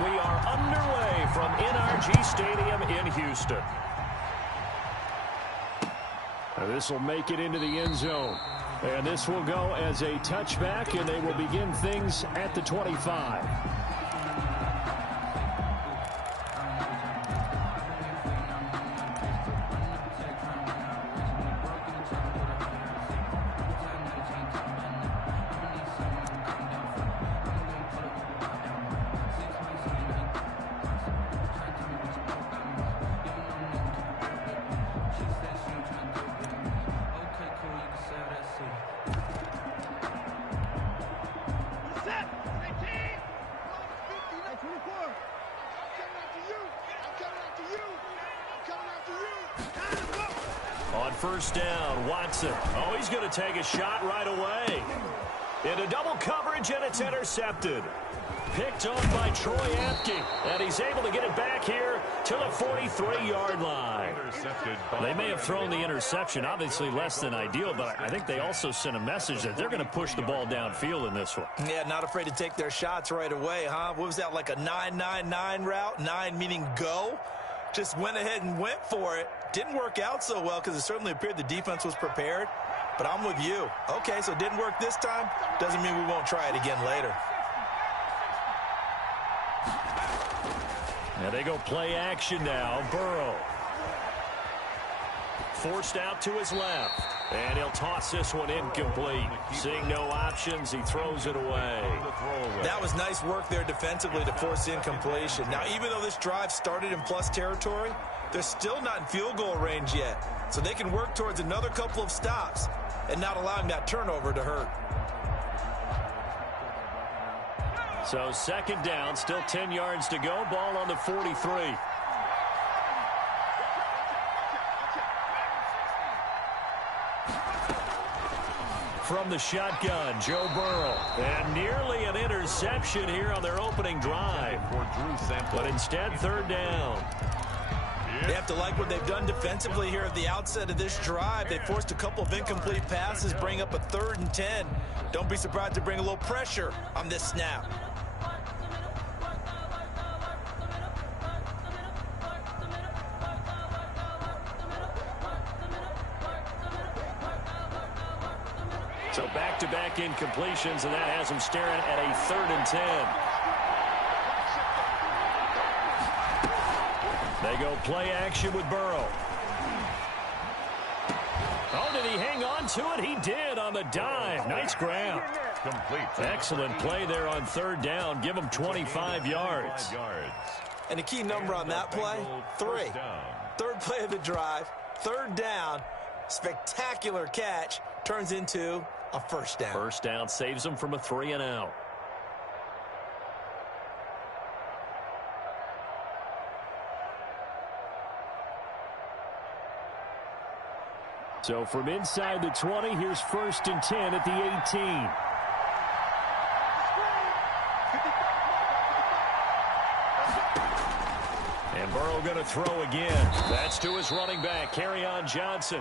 And we are underway from NRG Stadium in Houston. This will make it into the end zone. And this will go as a touchback, and they will begin things at the 25. On first down, Watson. Oh, he's going to take a shot right away. Into double coverage, and it's intercepted. Picked off by Troy Apke, and he's able to get it back here to the 43-yard line. They may have thrown the interception, obviously less than ideal, but I think they also sent a message that they're going to push the ball downfield in this one. Yeah, not afraid to take their shots right away, huh? What was that, like a 9-9-9 route? 9 meaning go? Just went ahead and went for it. Didn't work out so well because it certainly appeared the defense was prepared. But I'm with you. Okay, so it didn't work this time. Doesn't mean we won't try it again later. Now they go play action now. Burrow. Forced out to his left. And he'll toss this one incomplete. Seeing no options, he throws it away. That was nice work there defensively to force incompletion. Now, even though this drive started in plus territory, they're still not in field goal range yet. So they can work towards another couple of stops and not allowing that turnover to hurt. So second down, still 10 yards to go. Ball on the 43. From the shotgun, Joe Burrow. And nearly an interception here on their opening drive. But instead, third down. They have to like what they've done defensively here at the outset of this drive. They forced a couple of incomplete passes, bring up a 3rd and 10. Don't be surprised to bring a little pressure on this snap. So back-to-back incompletions, and that has them staring at a 3rd and 10. They go play action with Burrow. Oh, did he hang on to it? He did on the dive. Nice grab. Complete. Excellent play there on third down. Give him 25 yards. And the key number on that play, 3. Third play of the drive, 3rd down, spectacular catch, turns into a first down. First down saves them from a 3-and-out. So from inside the 20, here's 1st and 10 at the 18. And Burrow going to throw again. That's to his running back, Kerryon Johnson.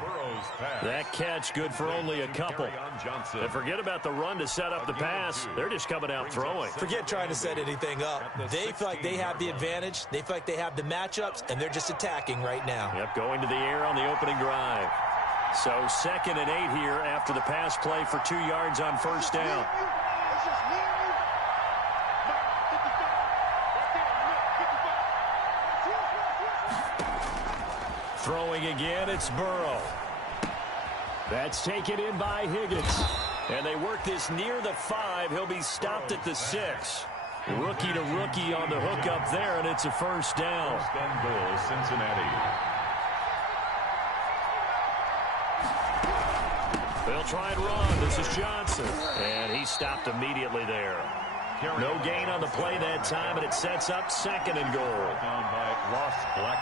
That catch good for only a couple. And forget about the run to set up the pass. They're just coming out throwing. Forget trying to set anything up. They feel like they have the advantage. They feel like they have the matchups, and they're just attacking right now. Yep, going to the air on the opening drive. So 2nd and 8 here after the pass play for 2 yards on first down. Throwing again, it's Burrow. That's taken in by Higgins. And they work this near the 5. He'll be stopped at the 6. Rookie to rookie on the hook up there, and it's a first down. First and goal, Cincinnati. They'll try and run. This is Johnson. And he stopped immediately there. No gain on the play that time, and it sets up 2nd and goal.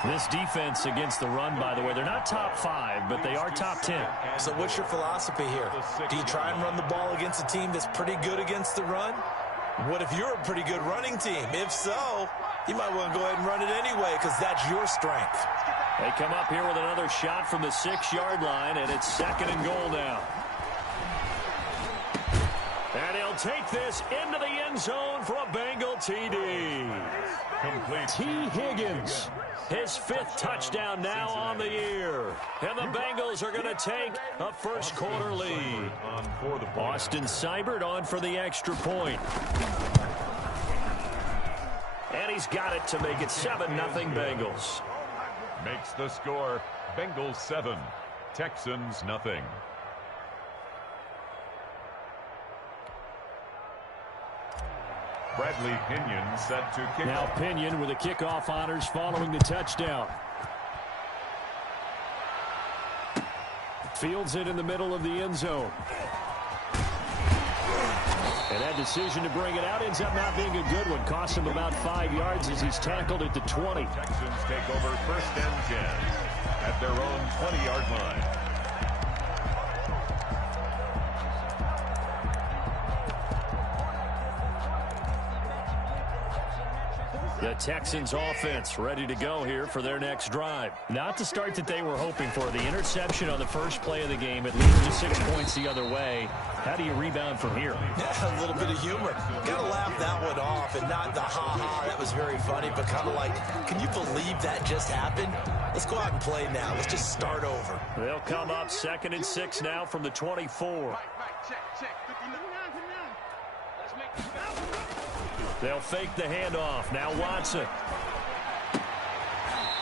This defense against the run, by the way, they're not top 5, but they are top 10. So what's your philosophy here? Do you try and run the ball against a team that's pretty good against the run? What if you're a pretty good running team? If so, you might want to go ahead and run it anyway because that's your strength. They come up here with another shot from the 6-yard line, and it's 2nd and goal now. And he'll take this into the end zone for a Bengal TD. Complete. T. Higgins, his 5th touchdown now on the year. And the Bengals are going to take a first-quarter lead. Austin Seibert on for the extra point. And he's got it to make it 7-0 Bengals. Makes the score Bengals 7, Texans nothing. Bradley Pinion set to kick. Now Pinion with the kickoff honors following the touchdown. Fields it in the middle of the end zone. And that decision to bring it out ends up not being a good one. Costs him about 5 yards as he's tackled at the 20. Texans take over 1st and 10 at their own 20-yard line. The Texans offense ready to go here for their next drive. Not the start that they were hoping for. The interception on the first play of the game. It leads to 6 points the other way. How do you rebound from here? Yeah, a little bit of humor. Got to laugh that one off and not the ha-ha. That was very funny, but kind of like, can you believe that just happened? Let's go out and play now. Let's just start over. They'll come up 2nd and 6 now from the 24. They'll fake the handoff. Now Watson.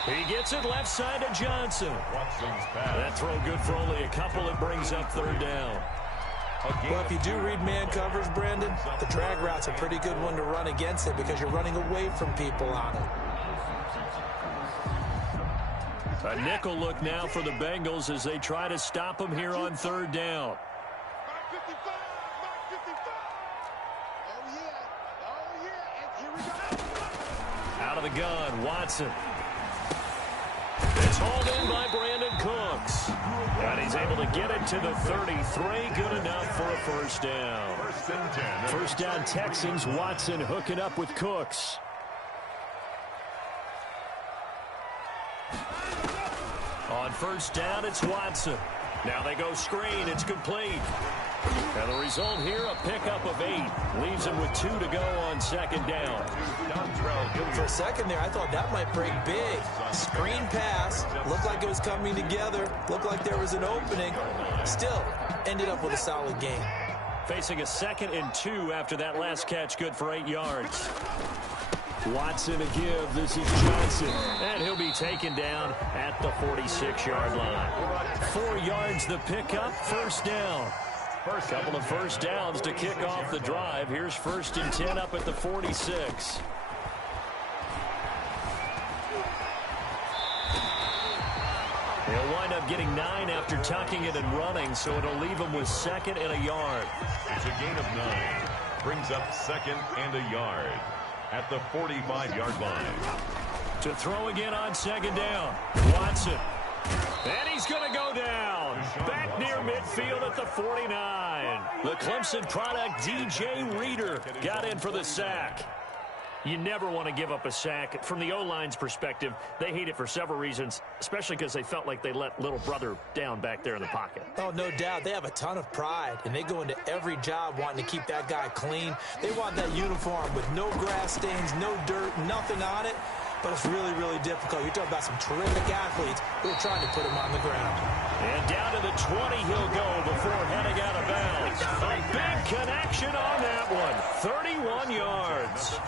He gets it left side to Johnson. Watson's pass. That throw good for only a couple. It brings up 3rd down. Well, if you do read man covers, Brandon, the drag route's a pretty good one to run against it because you're running away from people on it. A nickel look now for the Bengals as they try to stop him here on 3rd down. Out of the gun, Watson. It's hauled in by Brandon Cooks. And he's able to get it to the 33. Good enough for a 1st down. 1st and 10. 1st down Texans. Watson hooking up with Cooks. On 1st down, it's Watson. Now they go screen. It's complete. And the result here, a pickup of 8. Leaves him with 2 to go on 2nd down. For a second there, I thought that might break big. Screen pass. Looked like it was coming together. Looked like there was an opening. Still, ended up with a solid game. Facing a 2nd and 2 after that last catch, good for 8 yards. Watson a give. This is Johnson. And he'll be taken down at the 46-yard line. 4 yards the pickup. 1st down. Couple of 1st downs to kick off the drive. Here's 1st and 10 up at the 46. He'll wind up getting 9 after tucking it and running, so it'll leave him with 2nd and a yard. It's a gain of 9. Brings up 2nd and a yard at the 45-yard line. To throw again on 2nd down. Watson. And he's going to go down. Back near midfield at the 49. The Clemson product, DJ Reader, got in for the sack. You never want to give up a sack. From the O-line's perspective, they hate it for several reasons, especially because they felt like they let little brother down back there in the pocket. Oh, no doubt. They have a ton of pride, and they go into every job wanting to keep that guy clean. They want that uniform with no grass stains, no dirt, nothing on it. But it's really, really difficult. You're talking about some terrific athletes who are trying to put him on the ground. And down to the 20 he'll go before heading out of bounds. A big connection on that one. 31 yards.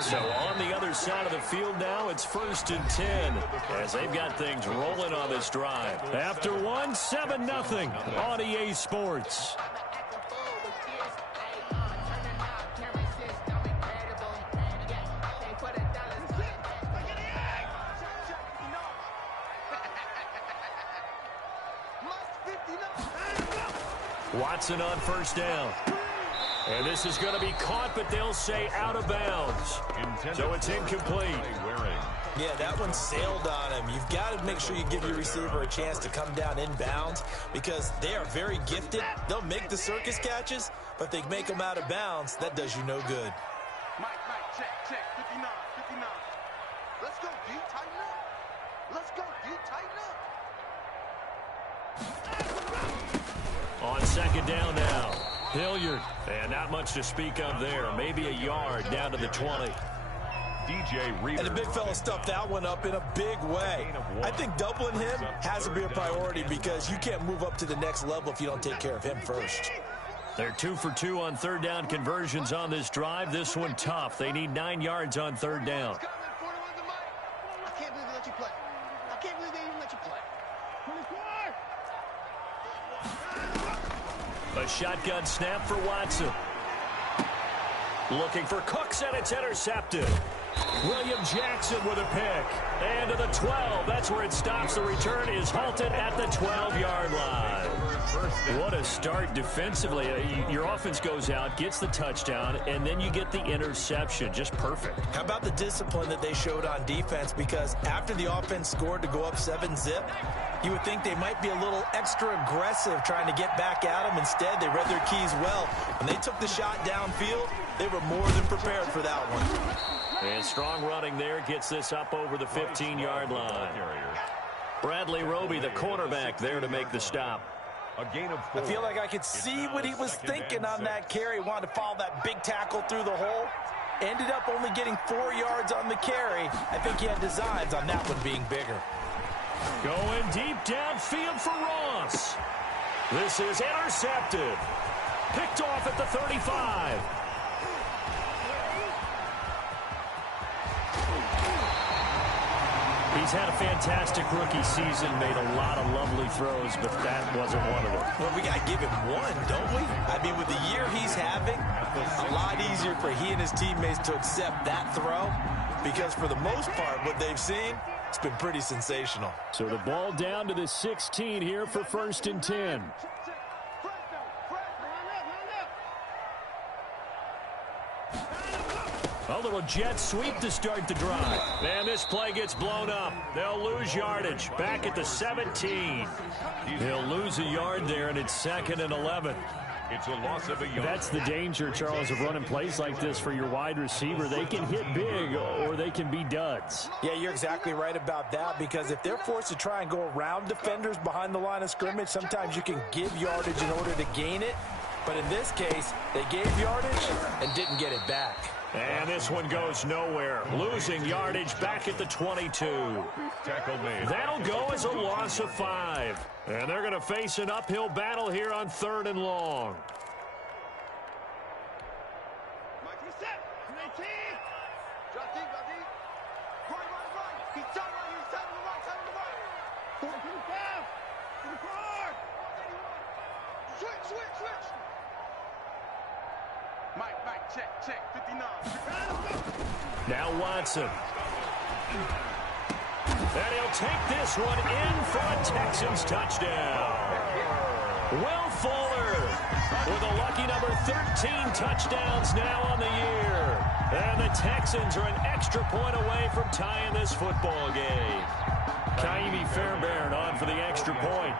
So on the other side of the field now, it's 1st and 10 as they've got things rolling on this drive. After one, 7-0 on EA Sports. Watson on 1st down. And this is going to be caught, but they'll say out of bounds. So it's incomplete. Yeah, that one sailed on him. You've got to make sure you give your receiver a chance to come down inbounds because they are very gifted. They'll make the circus catches, but they make them out of bounds. That does you no good. Mike, check. 59. Let's go, D. Tighten up. Let's go, D. Tighten up. On 2nd down now, Hilliard. And not much to speak of there. Maybe a yard down to the 20. And the big fella stuffed that one up in a big way. I think doubling him has to be a priority because you can't move up to the next level if you don't take care of him first. They're 2 for 2 on third down conversions on this drive. This one tough. They need 9 yards on third down. I can't believe they let you play. I can't believe they even let you play. A shotgun snap for Watson. Looking for Cooks, and it's intercepted. William Jackson with a pick. And to the 12. That's where it stops. The return is halted at the 12-yard line. What a start defensively. Your offense goes out, gets the touchdown, and then you get the interception. Just perfect. How about the discipline that they showed on defense? Because after the offense scored to go up 7-zip, you would think they might be a little extra aggressive trying to get back at them. Instead, they read their keys well. When they took the shot downfield, they were more than prepared for that one. And strong running there gets this up over the 15-yard line. Bradley Roby, the cornerback, there to make the stop. A gain of 4. I feel like I could see what he was thinking on that carry. Wanted to follow that big tackle through the hole. Ended up only getting 4 yards on the carry. I think he had designs on that one being bigger. Going deep downfield for Ross. This is intercepted. Picked off at the 35. He's had a fantastic rookie season, made a lot of lovely throws, but that wasn't one of them. Well, we got to give him one, don't we? I mean, with the year he's having, a lot easier for he and his teammates to accept that throw because for the most part, what they've seen, it's been pretty sensational. So the ball down to the 16 here for 1st and 10. A little jet sweep to start the drive. And this play gets blown up. They'll lose yardage. Back at the 17. They'll lose a yard there, and it's 2nd and 11. It's a loss of a yard. That's the danger, Charles, of running plays like this for your wide receiver. They can hit big or they can be duds. Yeah, you're exactly right about that because if they're forced to try and go around defenders behind the line of scrimmage, sometimes you can give yardage in order to gain it. But in this case, they gave yardage and didn't get it back. And this one goes nowhere. Losing yardage back at the 22. Tackle made. That'll go as a loss of 5. And they're going to face an uphill battle here on 3rd and long. Mike, check, 59. Now Watson. And he'll take this one in for a Texans touchdown. Will Fuller with a lucky number 13 touchdowns now on the year. And the Texans are an extra point away from tying this football game. Kaimi Fairbairn on for the extra point.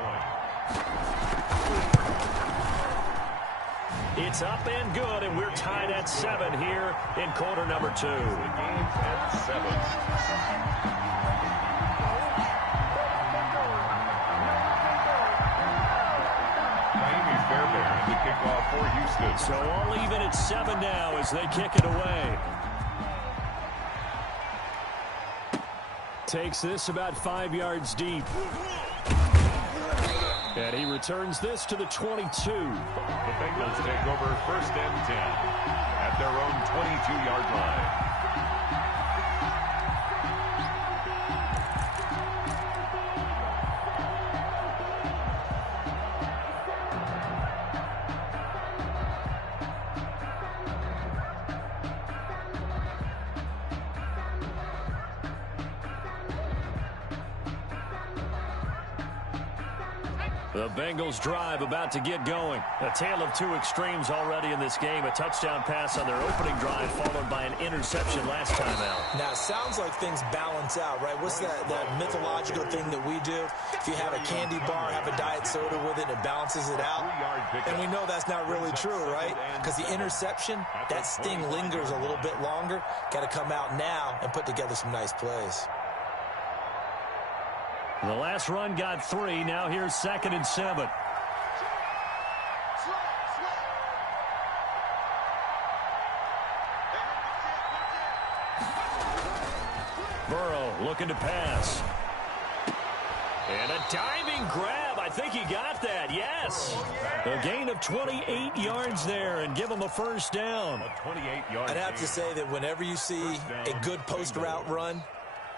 It's up and good, and we're tied at 7 here in quarter number 2. The game's at 7. Kaimi Fairbairn, the kickoff for Houston. So all even at 7 now as they kick it away. Takes this about 5 yards deep. And he returns this to the 22. The Bengals take over 1st and 10 at their own 22-yard line. The Bengals drive about to get going. A tale of 2 extremes already in this game. A touchdown pass on their opening drive followed by an interception last time out. Now, it sounds like things balance out, right? What's that mythological thing that we do? If you have a candy bar, have a diet soda with it, it balances it out. And we know that's not really true, right? Because the interception, that sting lingers a little bit longer. Got to come out now and put together some nice plays. The last run got 3. Now here's 2nd and 7. Burrow looking to pass. And a diving grab. I think he got that. Yes. A gain of 28 yards there and give him a first down. A 28-yard I'd have to say that whenever you see a good post route run,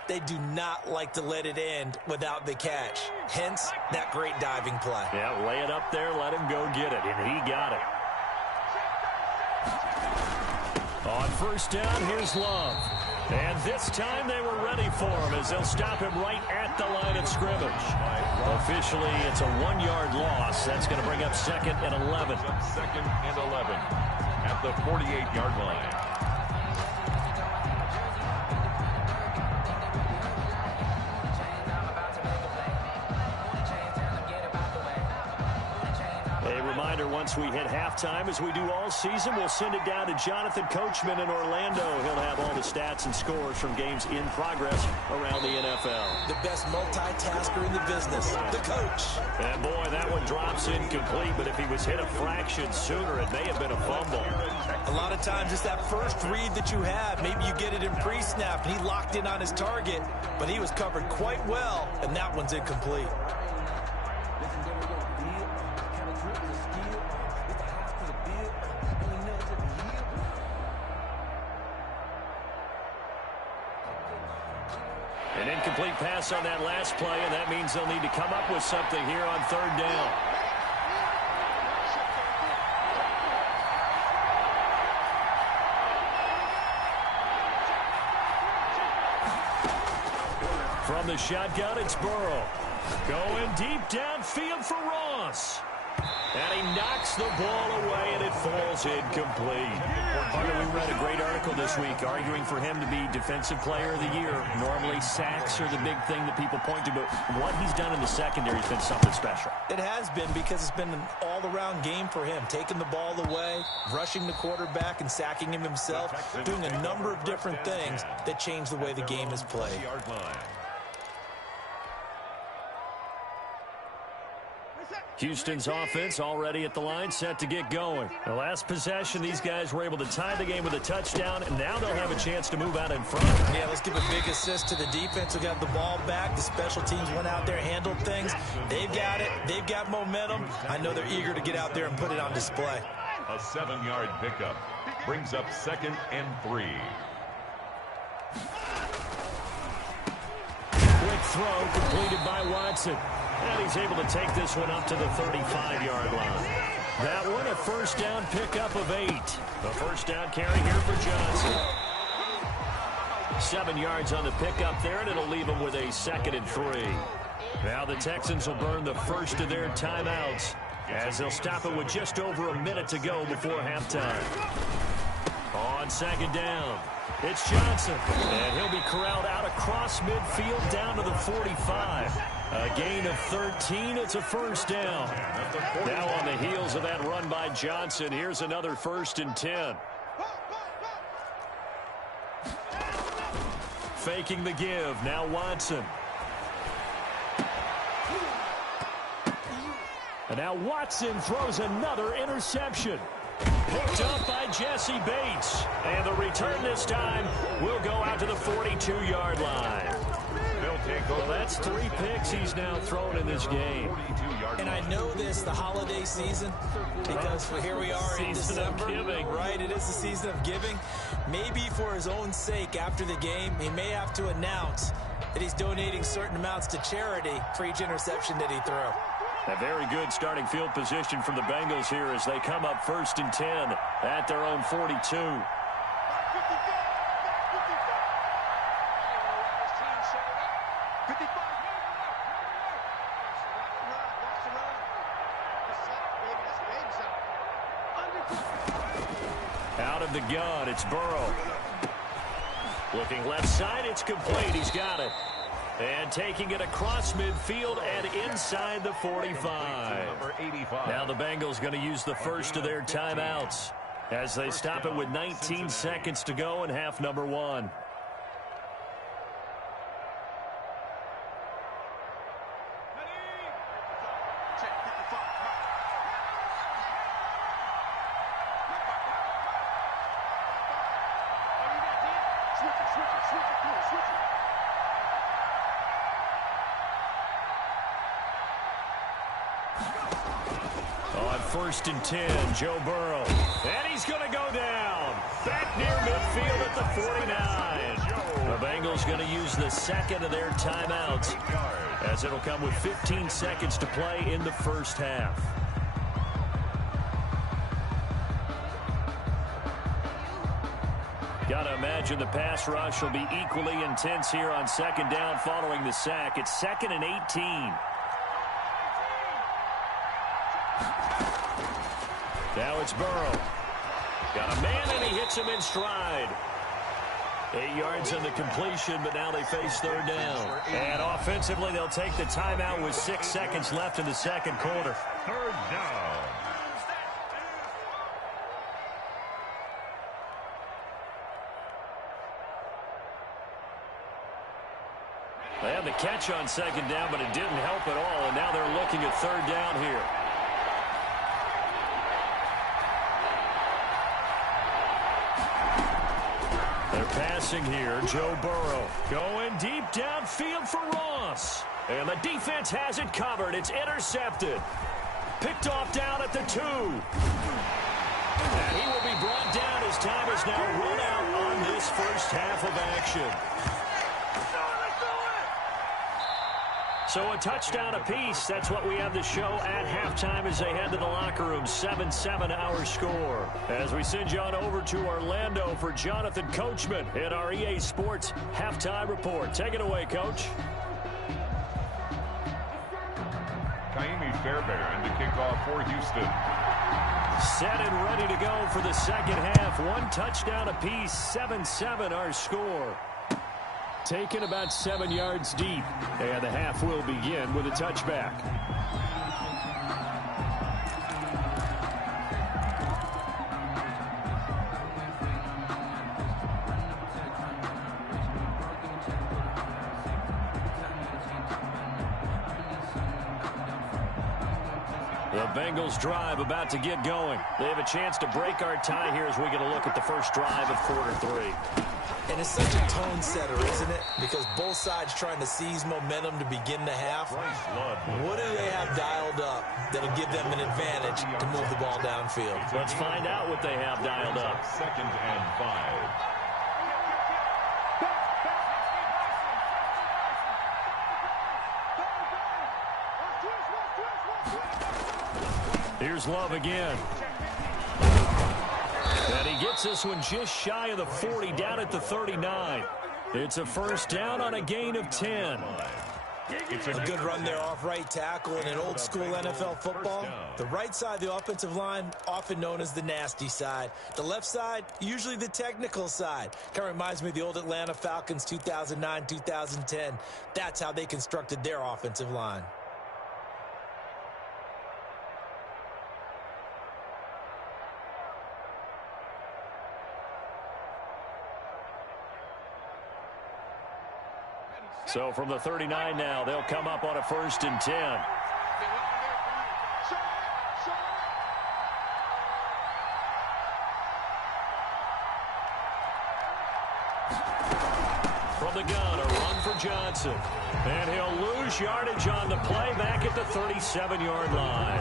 they do not like to let it end without the catch. Hence, that great diving play. Yeah, lay it up there, let him go get it, and he got it. On first down, here's Love. And this time they were ready for him as they'll stop him right at the line of scrimmage. Officially, it's a 1-yard loss. That's going to bring up second and 11. Second and 11 at the 48-yard line. Once we hit halftime, as we do all season, we'll send it down to Jonathan Coachman in Orlando. He'll have all the stats and scores from games in progress around the NFL. The best multitasker in the business, the coach. And boy, that one drops incomplete, but if he was hit a fraction sooner, it may have been a fumble. A lot of times it's that first read that you have. Maybe you get it in pre-snap, and he locked in on his target, but he was covered quite well, and that one's incomplete. An incomplete pass on that last play, and that means they'll need to come up with something here on third down. From the shotgun, it's Burrow. Going deep downfield for Ross. And he knocks the ball away, and it falls incomplete. Arthur, we read a great article this week arguing for him to be Defensive Player of the Year. Normally, sacks are the big thing that people point to, but what he's done in the secondary has been something special. It has been, because it's been an all-around game for him, taking the ball away, rushing the quarterback, and sacking him himself, doing a number of different things that change the way the game is played. Houston's offense already at the line, set to get going. The last possession, these guys were able to tie the game with a touchdown, and now they'll have a chance to move out in front. Yeah, let's give a big assist to the defense who got the ball back. The special teams went out there, handled things. They've got it. They've got momentum. I know they're eager to get out there and put it on display. A 7-yard pickup brings up second and 3. Quick throw completed by Watson. And he's able to take this one up to the 35-yard line. That one, a first down pickup of 8. The first down carry here for Johnson. 7 yards on the pickup there, and it'll leave him with a second and 3. Now the Texans will burn the first of their timeouts as they'll stop it with just over a minute to go before halftime. On second down, it's Johnson, and he'll be corralled out across midfield down to the 45. A gain of 13. It's a first down. Now on the heels of that run by Johnson, here's another first and 10. Faking the give. Now Watson. And now Watson throws another interception. Picked up by Jesse Bates. And the return this time will go out to the 42-yard line. Well, that's 3 picks he's now thrown in this game. And I know this, the holiday season, because here we are in December. Right, it is the season of giving. Maybe for his own sake after the game, he may have to announce that he's donating certain amounts to charity for each interception that he threw. A very good starting field position for the Bengals here as they come up first and 10 at their own 42. Out of the gun, it's Burrow. Looking left side, it's complete. He's got it. And taking it across midfield and inside the 45. Now the Bengals going to use the first of their timeouts as they stop it with 19 seconds to go in half number 1. 1st and 10. Joe Burrow. And he's going to go down. Back near midfield at the 49. The Bengals going to use the second of their timeouts, as it'll come with 15 seconds to play in the first half. Got to imagine the pass rush will be equally intense here on 2nd down following the sack. It's 2nd and 18. Now it's Burrow. Got a man, and he hits him in stride. 8 yards on the completion, but now they face 3rd down. And offensively, they'll take the timeout with 6 seconds left in the second quarter. 3rd down. They had the catch on 2nd down, but it didn't help at all, and now they're looking at 3rd down here. They're passing here. Joe Burrow going deep downfield for Ross. And the defense has it covered. It's intercepted. Picked off down at the 2. And he will be brought down as time is now run out on this first half of action. So a touchdown apiece. That's what we have to show at halftime as they head to the locker room. 7-7 our score. As we send you on over to Orlando for Jonathan Coachman in our EA Sports Halftime Report. Take it away, Coach. Kaimi Fairbairn to kick off for Houston. Set and ready to go for the second half. 1 touchdown apiece. 7-7 our score. Taken about 7 yards deep. And the half will begin with a touchback. The Bengals drive about to get going. They have a chance to break our tie here as we get a look at the first drive of quarter 3. And it's such a tone setter, isn't it? Because both sides trying to seize momentum to begin the half. What do they have dialed up that'll give them an advantage to move the ball downfield? Let's find out what they have dialed up. 2nd and 5. Here's Love again. And he gets this one just shy of the 40, down at the 39. It's a first down on a gain of 10. A good run there off right tackle in an old school NFL football. The right side of the offensive line, often known as the nasty side. The left side, usually the technical side. Kind of reminds me of the old Atlanta Falcons 2009-2010. That's how they constructed their offensive line. So from the 39 now, they'll come up on a 1st and 10. From the gun, a run for Johnson. And he'll lose yardage on the play back at the 37-yard line.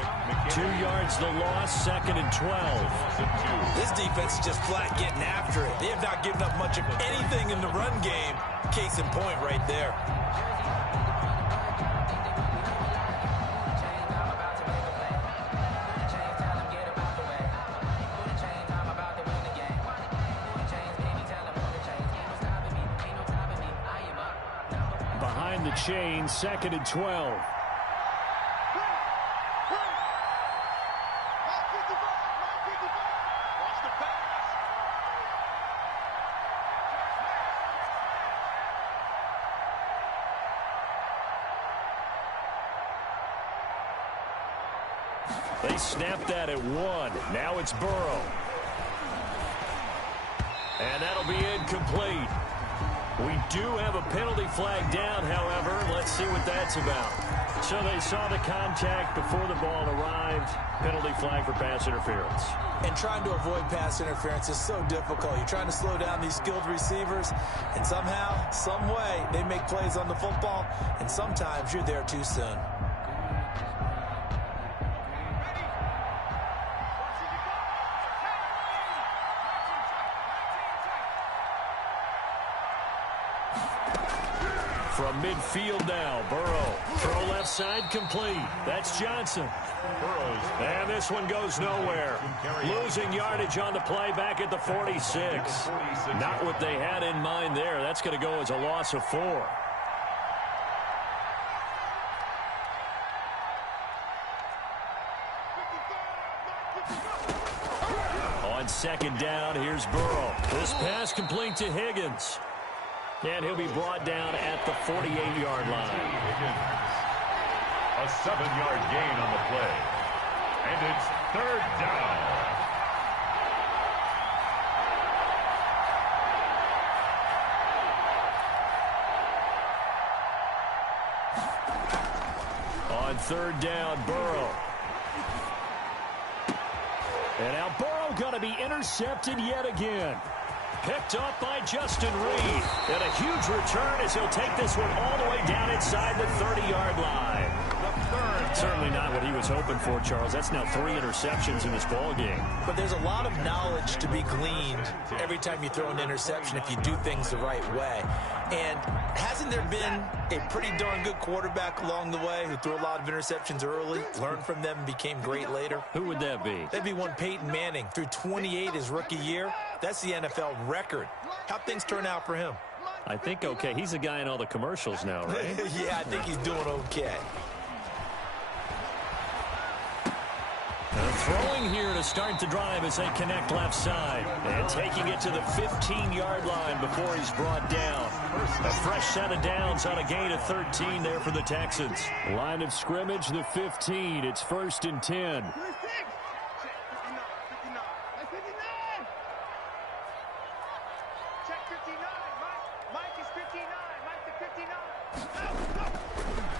2 yards the loss, 2nd and 12. This defense is just flat getting after it. They have not given up much of anything in the run game. Case in point right there. Behind the chain, 2nd and 12. They snapped that at 1. Now it's Burrow. And that'll be incomplete. We do have a penalty flag down, however. Let's see what that's about. So they saw the contact before the ball arrived. Penalty flag for pass interference. And trying to avoid pass interference is so difficult. You're trying to slow down these skilled receivers, and somehow, some way, they make plays on the football, and sometimes you're there too soon. From midfield now, Burrow. Throw left side complete. That's Johnson. And this one goes nowhere. Losing yardage on the play back at the 46. Not what they had in mind there. That's going to go as a loss of 4. On second down, here's Burrow. This pass complete to Higgins. And he'll be brought down at the 48-yard line. A 7-yard gain on the play. And it's 3rd down. On 3rd down, Burrow. And now Burrow going to be intercepted yet again. Picked up by Justin Reed. And a huge return as he'll take this one all the way down inside the 30-yard line. Certainly not what he was hoping for, Charles. That's now 3 interceptions in this ballgame. But there's a lot of knowledge to be gleaned every time you throw an interception if you do things the right way. And hasn't there been a pretty darn good quarterback along the way who threw a lot of interceptions early, learned from them, and became great later? Who would that be? That'd be one Peyton Manning. Threw 28 his rookie year. That's the NFL record. How'd things turn out for him? I think okay. He's a guy in all the commercials now, right? Yeah, I think he's doing okay. Throwing here to start the drive as they connect left side. And taking it to the 15-yard line before he's brought down. A fresh set of downs on a gain of 13 there for the Texans. Line of scrimmage, the 15. It's 1st and 10.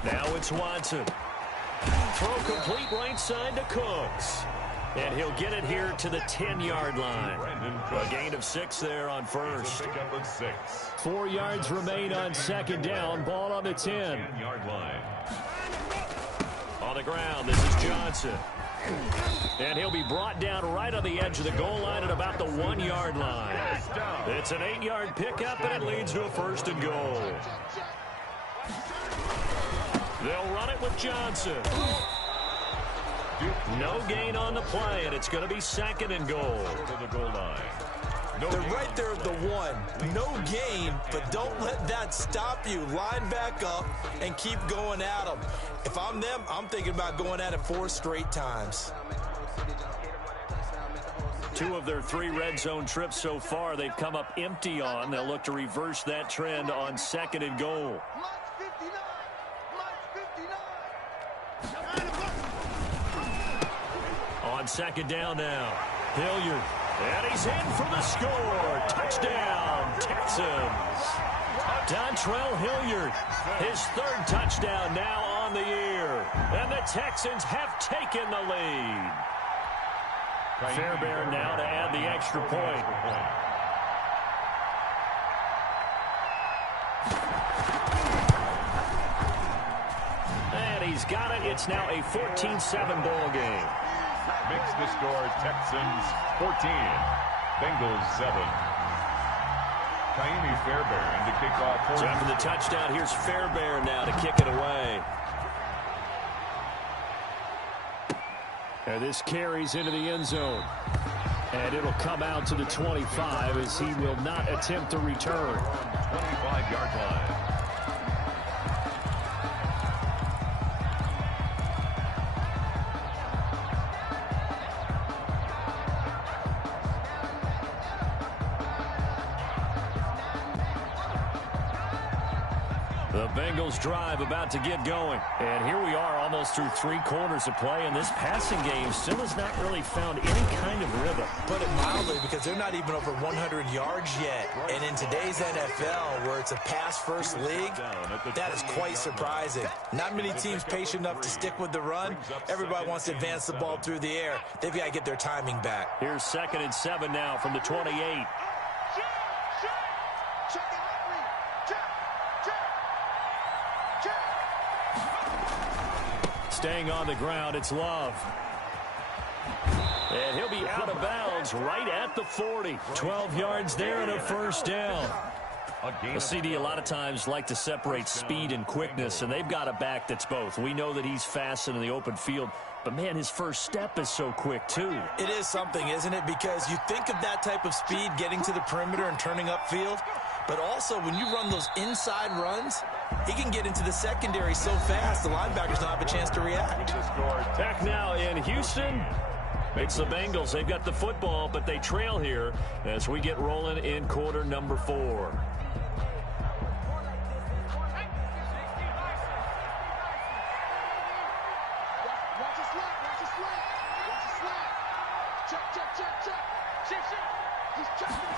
Now it's Watson. Throw complete right side to Cooks. And he'll get it here to the 10-yard line. A gain of 6 there on first. 4 yards remain on second down. Ball on the 10. On the ground, this is Johnson. And he'll be brought down right on the edge of the goal line at about the 1-yard line. It's an 8-yard pickup, and it leads to a 1st and goal. They'll run it with Johnson. No gain on the play, and it's going to be 2nd and goal. They're right there at the 1. No gain, but don't let that stop you. Line back up and keep going at them. If I'm them, I'm thinking about going at it 4 straight times. 2 of their 3 red zone trips so far they've come up empty on. They'll look to reverse that trend on 2nd and goal. On 2nd down now, Hilliard, and he's in for the score. Touchdown, Texans. Dontrell Hilliard, his 3rd touchdown now on the year, and the Texans have taken the lead. Fairbairn now to add the extra point. And he's got it. It's now a 14-7 ball game. Makes the score Texans 14, Bengals 7. Kaimi Fairbairn to kick off. So after the touchdown, here's Fairbairn now to kick it away. And this carries into the end zone. And it'll come out to the 25 as he will not attempt to return. 25-yard line. The Bengals drive about to get going. And here we are almost through 3 quarters of play, and this passing game still has not really found any kind of rhythm. Put it mildly, because they're not even over 100 yards yet. And in today's NFL, where it's a pass-first league, that is quite surprising. Not many teams patient enough to stick with the run. Everybody wants to advance the ball through the air. They've got to get their timing back. Here's 2nd and 7 now from the 28. Staying on the ground, it's Love. And he'll be out of bounds right at the 40. 12 yards there and a 1st down. Well, CD, a lot of times like to separate speed and quickness, and they've got a back that's both. We know that he's fast in the open field, but, man, his first step is so quick, too. It is something, isn't it? Because you think of that type of speed getting to the perimeter and turning upfield, but also when you run those inside runs, he can get into the secondary so fast the linebackers don't have a chance to react. Back now in Houston, it's the Bengals. They've got the football, but they trail here as we get rolling in quarter number 4.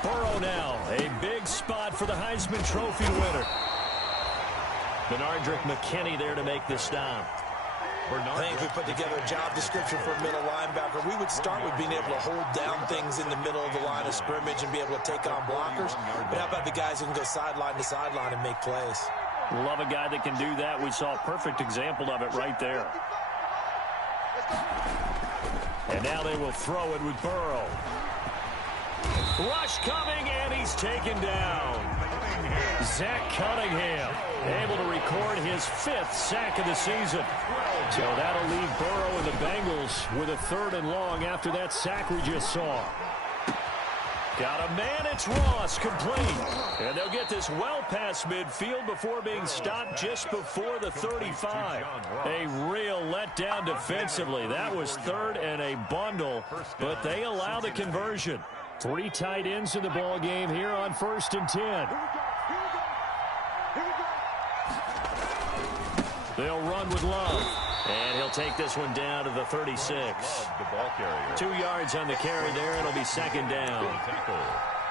Burrow now, a big spot for the Heisman Trophy winner. Benardrick McKinney there to make the stop. I think if we put together a job description for a middle linebacker, we would start with being able to hold down things in the middle of the line of scrimmage and be able to take on blockers. But how about the guys who can go sideline to sideline and make plays? Love a guy that can do that. We saw a perfect example of it right there. And now they will throw it with Burrow. Rush coming, and he's taken down. Zach Cunningham able to record his 5th sack of the season. So that'll leave Burrow and the Bengals with a 3rd and long after that sack we just saw. Got a man, it's Ross, complete. And they'll get this well past midfield before being stopped just before the 35. A real letdown defensively. That was 3rd and a bundle, but they allow the conversion. 3 tight ends in the ball game here on 1st and 10. They'll run with Love, and he'll take this one down to the 36. The ball carrier. 2 yards on the carry there. It'll be 2nd down.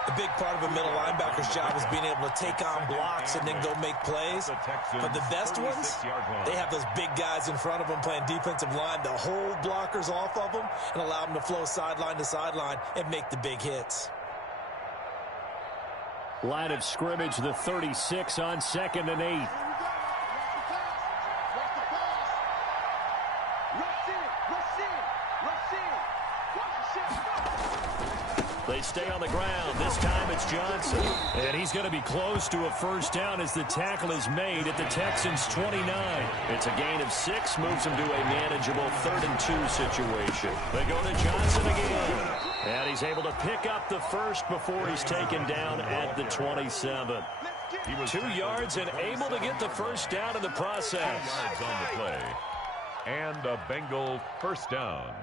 A big part of a middle linebacker's job is being able to take on blocks and then go make plays. But the best ones, they have those big guys in front of them playing defensive line to hold blockers off of them and allow them to flow sideline to sideline and make the big hits. Line of scrimmage, the 36 on 2nd and 8. They stay on the ground. This time it's Johnson. And he's going to be close to a 1st down as the tackle is made at the Texans' 29. It's a gain of 6, moves them to a manageable 3rd and 2 situation. They go to Johnson again. And he's able to pick up the 1st before he's taken down at the 27. 2 yards and able to get the 1st down in the process. 2 yards on the play. And a Bengal 1st down.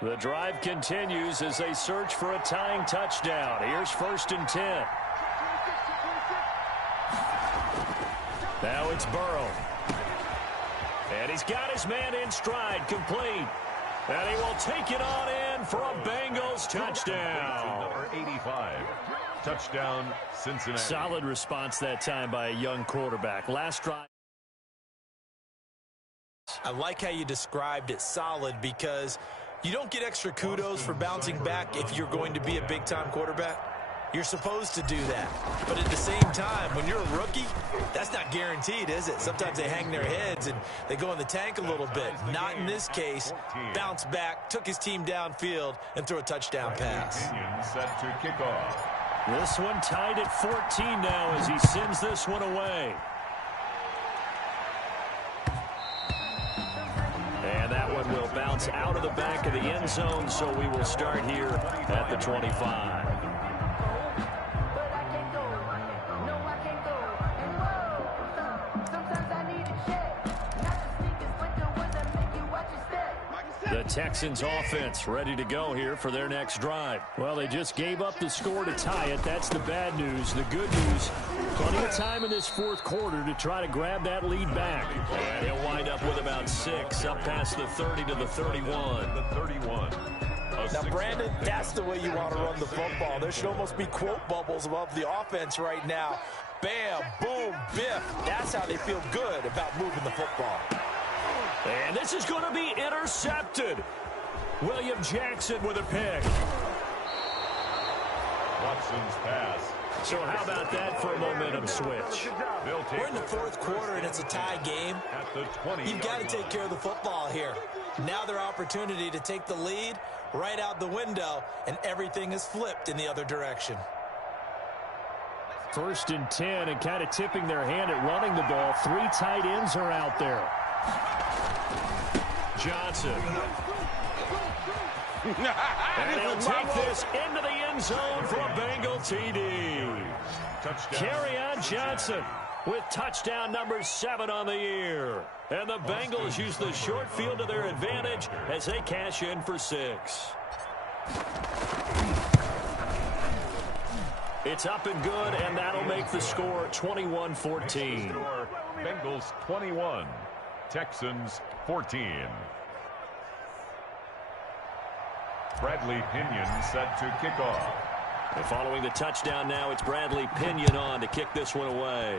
The drive continues as they search for a tying touchdown. Here's 1st and 10. Now it's Burrow. And he's got his man in stride, complete. And he will take it on in for a Bengals touchdown. Number 85. Touchdown, Cincinnati. Solid response that time by a young quarterback. Last drive. I like how you described it, solid, because you don't get extra kudos for bouncing back if you're going to be a big-time quarterback. You're supposed to do that. But at the same time, when you're a rookie, that's not guaranteed, is it? Sometimes they hang their heads and they go in the tank a little bit. Not in this case. Bounce back, took his team downfield, and threw a touchdown pass. Set to kick off. This one tied at 14 now as he sends this one away. And that one will bounce out of the back of the end zone, so we will start here at the 25. The Texans offense ready to go here for their next drive. Well, they just gave up the score to tie it. That's the bad news. The good news, plenty of time in this 4th quarter to try to grab that lead back. And he'll wind up with about 6 up past the 30 to the 31. The 31. Now, Brandon, that's the way you want to run the football. There should almost be quote bubbles above the offense right now. Bam, boom, biff. That's how they feel good about moving the football. And this is going to be intercepted. William Jackson with a pick. Watson's pass. So how about that for a momentum switch? We're in the 4th quarter, and it's a tie game. At the 20. You've got to take care of the football here. Now their opportunity to take the lead right out the window, and everything is flipped in the other direction. 1st and 10, and kind of tipping their hand at running the ball. 3 tight ends are out there. Johnson. And he'll take this into the end zone for a Bengal TD. Kerryon Johnson with touchdown number 7 on the year. And the Bengals use the short field to their advantage as they cash in for 6. It's up and good, and that'll make the score 21-14. Bengals 21, Texans 14. Bradley Pinion set to kick off. And following the touchdown now, it's Bradley Pinion on to kick this one away.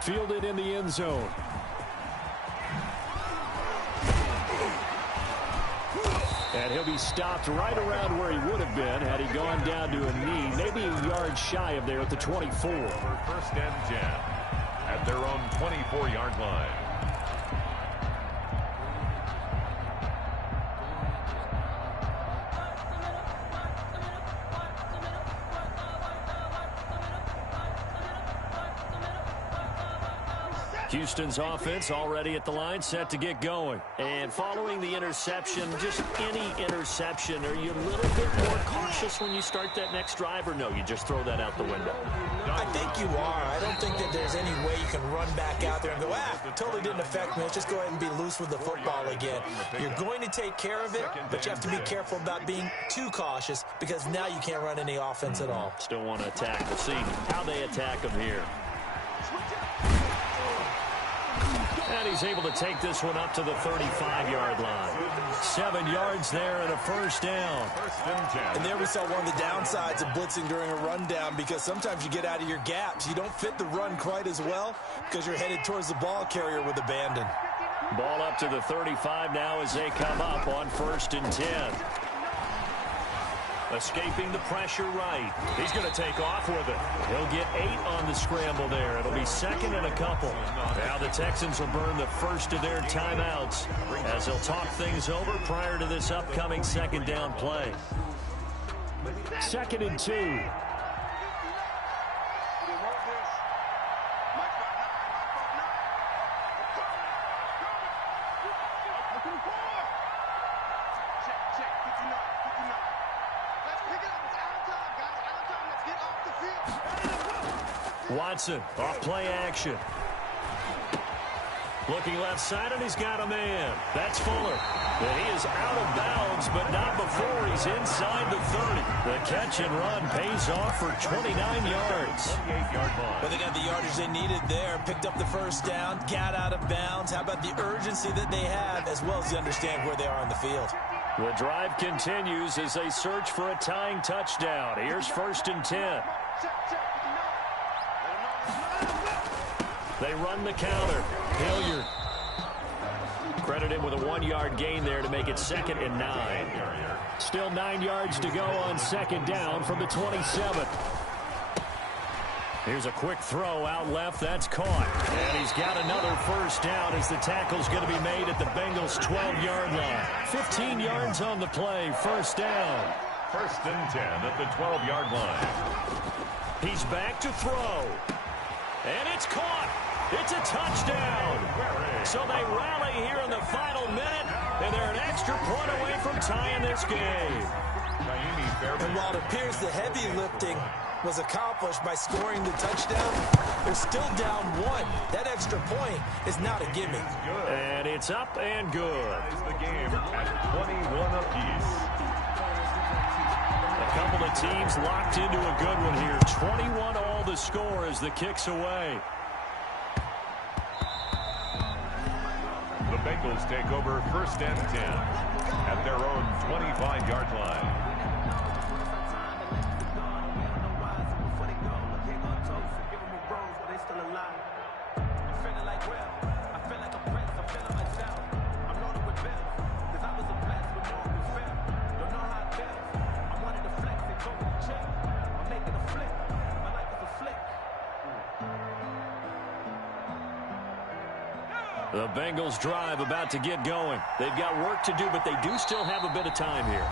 Fielded in the end zone. And he'll be stopped right around where he would have been had he gone down to a knee, maybe a yard shy of there at the 24. For 1st and 10 at their own 24-yard line. Houston's offense already at the line, set to get going. And following the interception, just any interception, are you a little bit more cautious when you start that next drive, or no, you just throw that out the window? I think you are. I don't think that there's any way you can run back out there and go, it totally didn't affect me. Let's just go ahead and be loose with the football again. You're going to take care of it, but you have to be careful about being too cautious because now you can't run any offense at all. Still want to attack. We'll see how they attack them here. And he's able to take this one up to the 35-yard line. 7 yards there and a 1st down. 1st and 10. And there we saw one of the downsides of blitzing during a rundown, because sometimes you get out of your gaps. You don't fit the run quite as well because you're headed towards the ball carrier with abandon. Ball up to the 35 now as they come up on 1st and 10. Escaping the pressure right. He's going to take off with it. He'll get 8 on the scramble there. It'll be 2nd and a couple. Now the Texans will burn the first of their timeouts as they'll talk things over prior to this upcoming 2nd down play. 2nd and 2. Watson, off play action. Looking left side, and he's got a man. That's Fuller. And he is out of bounds, but not before he's inside the 30. The catch and run pays off for 29 yards. 28-yard line. But they got the yardage they needed there. Picked up the 1st down, got out of bounds. How about the urgency that they have, as well as they understand where they are on the field? The drive continues as they search for a tying touchdown. Here's 1st and 10. They run the counter. Hilliard. Credited with a 1-yard gain there to make it 2nd and 9. Still 9 yards to go on 2nd down from the 27. Here's a quick throw out left. That's caught. And he's got another 1st down as the tackle's going to be made at the Bengals' 12-yard line. 15 yards on the play. 1st down. 1st and 10 at the 12-yard line. He's back to throw. And it's caught. It's a touchdown. So they rally here in the final minute, and they're an extra point away from tying this game. And while it appears the heavy lifting was accomplished by scoring the touchdown, they're still down 1. That extra point is not a gimme. And it's up and good. That is the game at 21 apiece. A couple of teams locked into a good one here. 21 all the score as the kick's away. The Bengals take over 1st and 10 at their own 25-yard line. The Bengals drive about to get going. They've got work to do, but they do still have a bit of time here.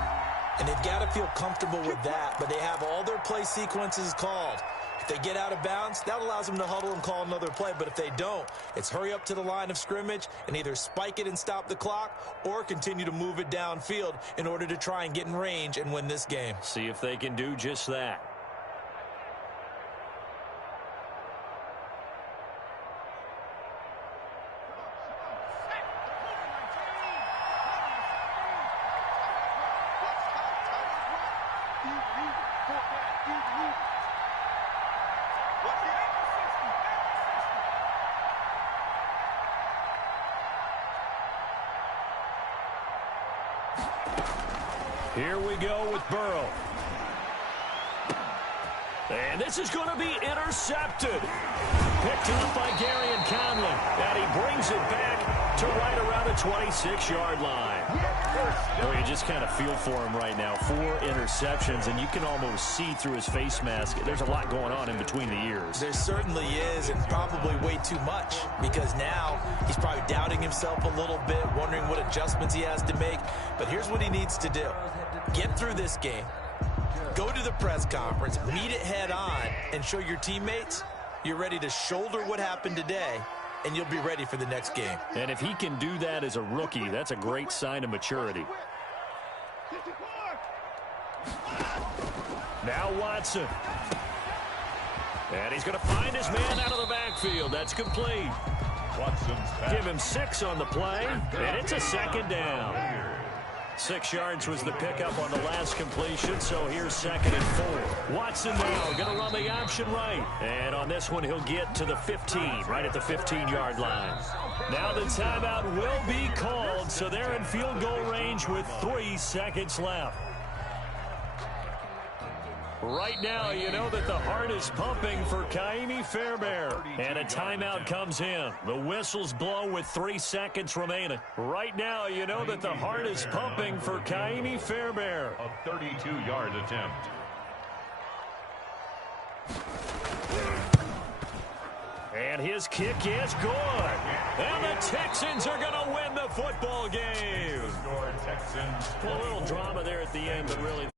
And they've got to feel comfortable with that, but they have all their play sequences called. If they get out of bounds, that allows them to huddle and call another play. But if they don't, it's hurry up to the line of scrimmage and either spike it and stop the clock or continue to move it downfield in order to try and get in range and win this game. See if they can do just that. Here we go with Burrow. And this is going to be intercepted. Picked up by Gary and Conley. And he brings it back to right around the 26-yard line. Oh, you just kind of feel for him right now. 4 interceptions, and you can almost see through his face mask. There's a lot going on in between the ears. There certainly is, and probably way too much, because now he's probably doubting himself a little bit, wondering what adjustments he has to make. But here's what he needs to do. Get through this game. Go to the press conference, meet it head on, and show your teammates you're ready to shoulder what happened today, and you'll be ready for the next game. And if he can do that as a rookie, that's a great sign of maturity. Now Watson. And he's going to find his man out of the backfield. That's complete. Watson's back. Give him 6 on the play, and it's a second down. 6 yards was the pickup on the last completion, so here's 2nd and 4. Watson now going to run the option right. And on this one, he'll get to the 15, right at the 15-yard line. Now the timeout will be called, so they're in field goal range with 3 seconds left. Right now, you know that the heart is pumping for Kaimi Fairbairn. And a timeout comes in. The whistles blow with 3 seconds remaining. Right now, you know that the heart is pumping for Kaimi Fairbairn. A 32-yard attempt. And his kick is good. And the Texans are going to win the football game. Texans. A little drama there at the end, but really...